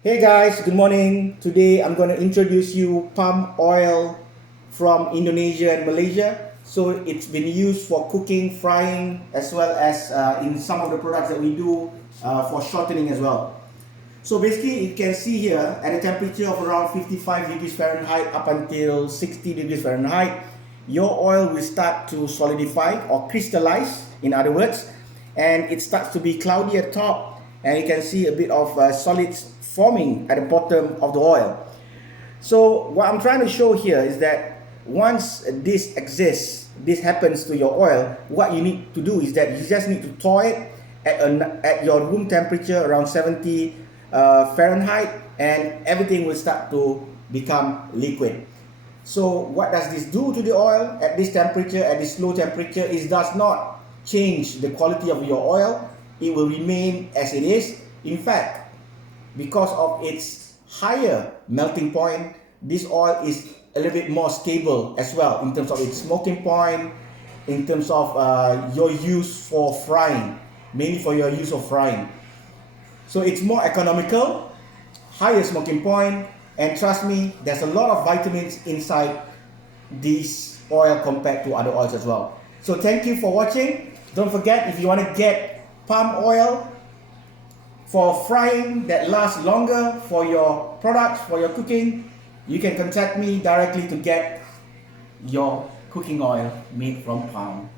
Hey guys, good morning. Today I'm going to introduce you palm oil from Indonesia and Malaysia. So it's been used for cooking, frying, as well as in some of the products that we do for shortening as well. So basically you can see here at a temperature of around 55 degrees Fahrenheit up until 60 degrees Fahrenheit, your oil will start to solidify or crystallize, in other words, and it starts to be cloudy at top, and you can see a bit of solids forming at the bottom of the oil. So what I'm trying to show here is that once this exists, this happens to your oil, what you need to do is that you just need to thaw it at your room temperature around 70 Fahrenheit, and everything will start to become liquid. So what does this do to the oil at this temperature, at this low temperature? It does not change the quality of your oil. It will remain as it is. In fact, because of its higher melting point, this oil is a little bit more stable as well in terms of its smoking point, in terms of your use for frying, mainly for your use of frying. So it's more economical, higher smoking point, and trust me, there's a lot of vitamins inside this oil compared to other oils as well. So thank you for watching. Don't forget, if you want to get palm oil for frying that lasts longer for your products, for your cooking, you can contact me directly to get your cooking oil made from palm.